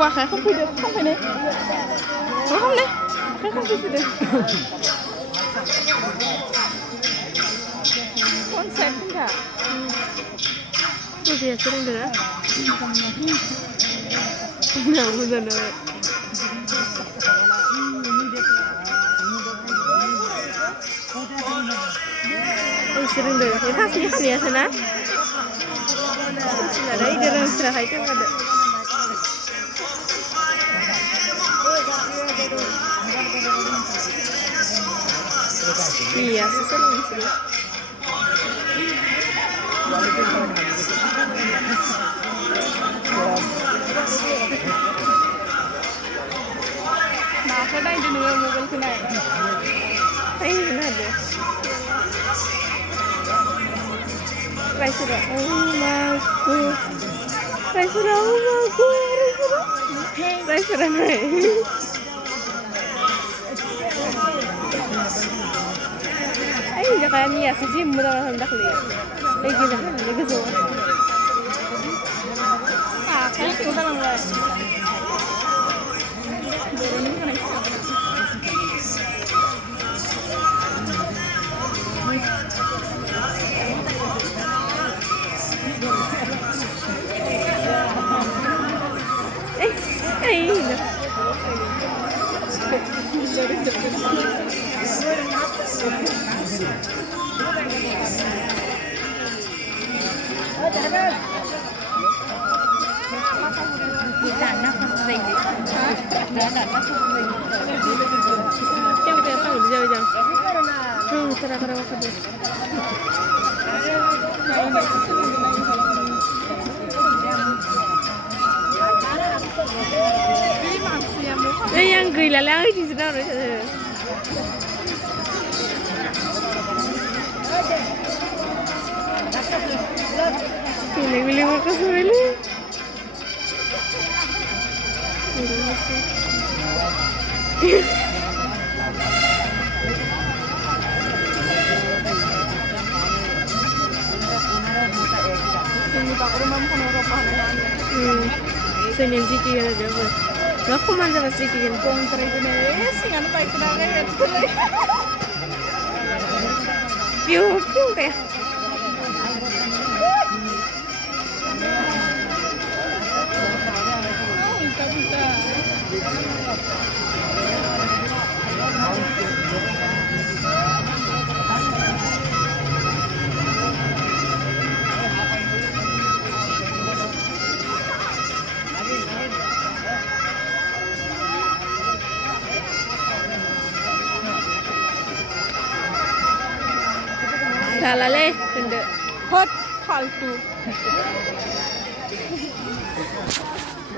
qua khá không được, không phải đấy. Không đấy. Không được. Con xem không cả. Tôi thì sẽ được đó. Nào bây giờ nữa. Đây sering deh. Ini khasnya kan ya sana. Sila dari dalam terakhir itu ada. Iya, sering sih. Nah, kita ini dulu mobil kena. Ini kena deh. Raisura, oh my god. Raisura, oh my god. Raisura naik. Ay, jangan niat sih gym mudah hendak lihat. Lagi jauh. Ah, kan kita langgar. Yang gila lagi di sana udah. Pilih makan sebeli. Senyum ciki ada juga. Aku manja pasti kian pong terikutnya. Singan baik kenapa ya tuh. Piu deh. Dalale, tende. Hot, faltu.